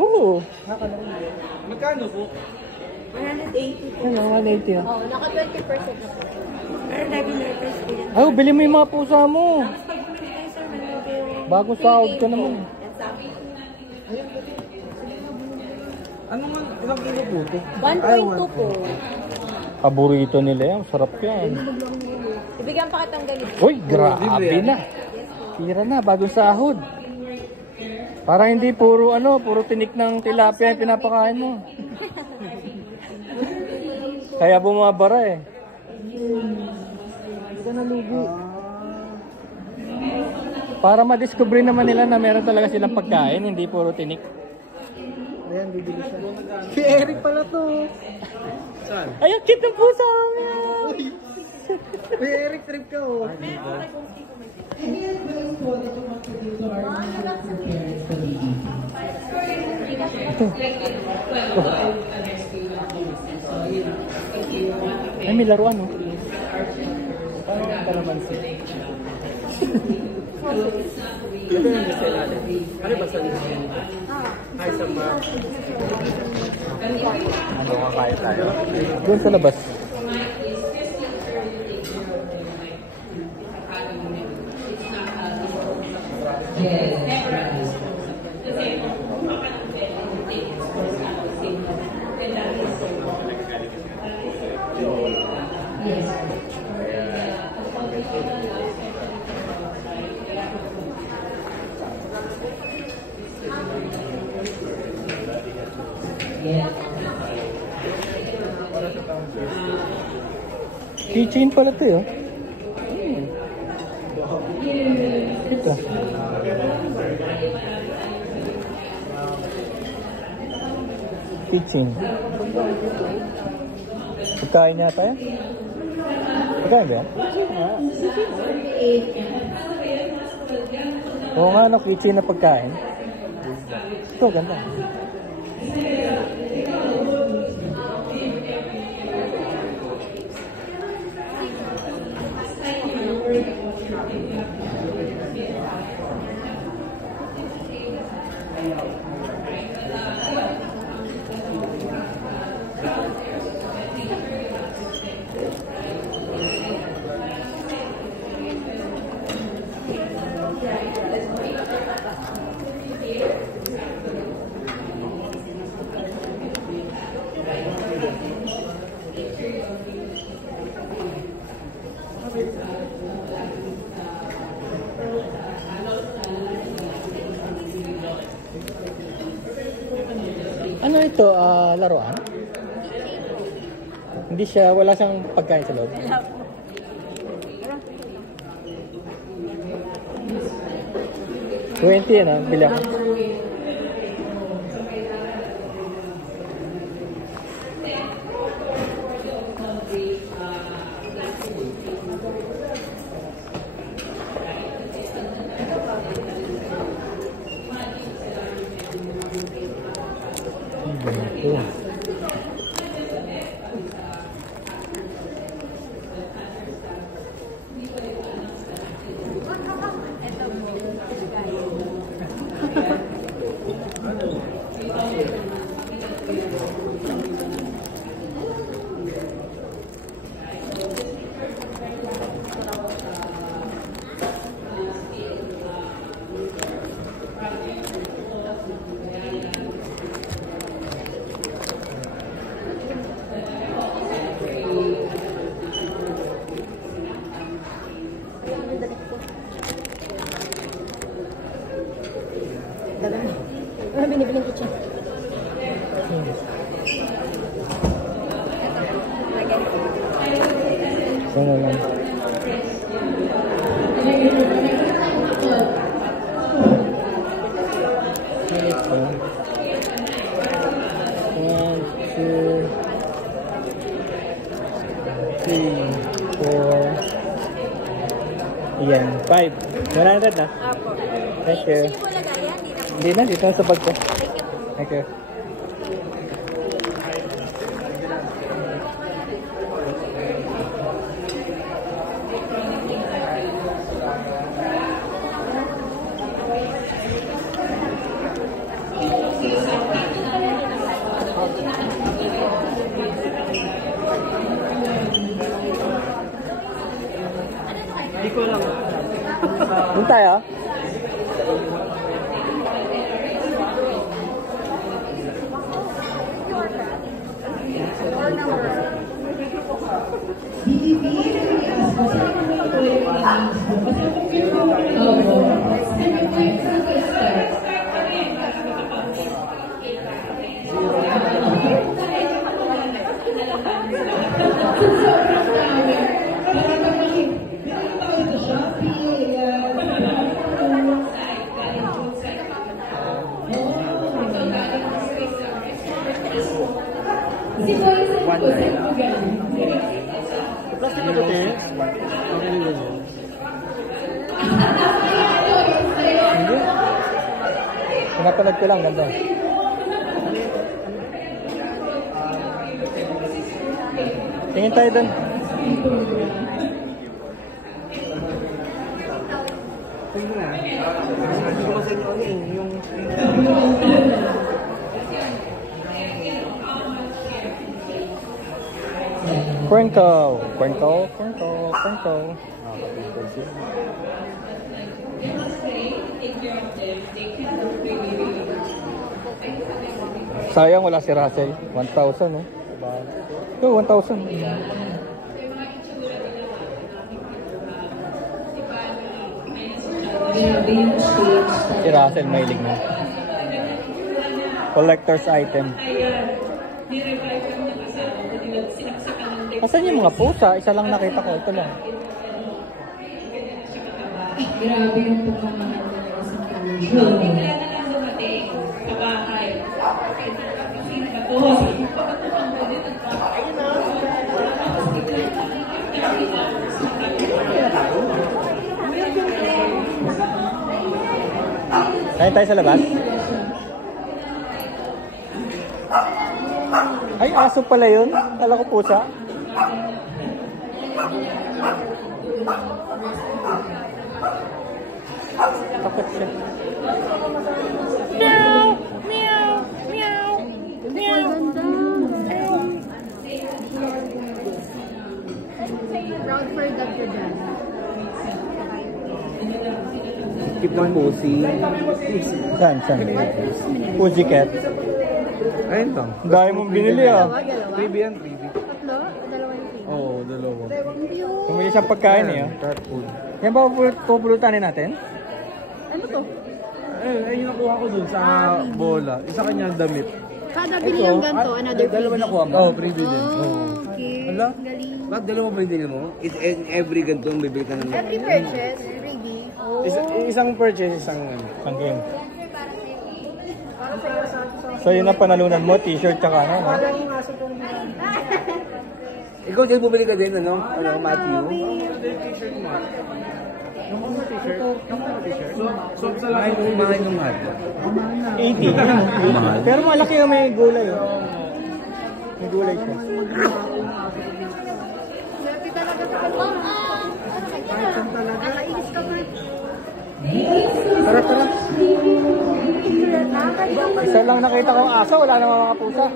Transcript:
Oo. Magkano po? 180. Ano, 180 ah. Oh, naka 20% na po. Pero regular price po yan. Ay, bili mo yung mga pusa mo. Tapos pag bumili kayo sir, meron kayong Bago sahod ka naman. Yan sabi. Ano nga, ilang kilo po ito? 1.2 po. Paborito nila yan. Sarap yan. Ibigyan pa kitang ganito. Uy, grabe na. Tira na, bagong sahod. Para hindi puro puro tinik ng tilapia yung pinapakain mo. Kaya bumabara eh. Hindi ka nalugi. Para ma-discover naman nila na meron talaga silang pagkain, hindi puro tinik. Ayan, bibili siya. Si Eric pala to. Saan? Ay, ang cute ng pusa mo. Uy, Eric, trip ka oh. Ay, may laruan oh. Parang kalamansi. Ito yung nasa ilalim. Ano ba sa ilalim? Ay, sa ba? Ano kakain tayo? Doon sa labas. Keychain pala ito yun. Ito. Keychain. Pagkain niya tayo? Pagkain ba yan? Oo nga, keychain na pagkain. Ito, ganda. Ano ito? Laruan? Hindi siya, wala siyang pagkain sa loob. Wala po. 20 yan ah, bila. Ano binibiling ko siya? Sana lang. Ito. 1, 2, 3, 4. Yan, 5. 100 na. Apo. Thank you. Gusto niyo po lagayan? Hindi na, dito na sa bag ko. Thank you po. Thank you. Hindi ko lang. Doon tayo? Plastic na puti. Hindi. Pinapanood ko lang, ganda. Tingin tayo doon. Tingnan na. Sabi ko sa inyo ano eh, yung... Crinkle, crinkle, crinkle, crinkle. Nakakapintol siya. Sayang wala si Russell. 1,000 eh. Oh, 1,000. Si Russell mahilig na. Collector's item. Asan yung mga pusa? Isa lang nakita ko. Ito lang. Grabe yung pagmamahal ng isang puso. Bigla na lang dumating sa bahay. Sino ba to? Kain tayo sa labas? Ay, aso pala yun. Kala ko pusa. Takot siya. Meow! Meow! Meow! Meow! Proud for Dr. Jan. Keep ng pussy. Saan? Saan? Pussycat. Ayun to. Dahil mong binili ah. Dalawa? Freebie yan, freebie. Tatlo? Dalawa yung team. Oo, dalawa. Cute. Bumili siyang pagkain eh. Oh. Cat food. Yan ba pupulutanin natin? Ano to? Ayun nakuha ko dun sa bola. Isa kanya damit. Kada bili ng ganito, another Dalawa freebie. nakuha mo? Oo, freebie din. Oh, okay. Hala? Galing. Bakit dalawa ba yung mo? Every ganito bibili ka ng... Every purchase, freebie. Oh. Isang purchase, isang... Ang game. Para sa'yo sa... So yun ang panalunan mo, t-shirt tsaka ano. No? yung aso kong Ikaw dyan bumili ka din, ano? Ano, Matthew? So, sa laki mo mahal yung mahal. 80. Mahal. Pero malaki yung may gulay. Oh. May gulay siya. Happy talaga sa kanya. Nakainis ka man. Tara, tara. Isa lang nakita kong aso, wala namang mga pusa.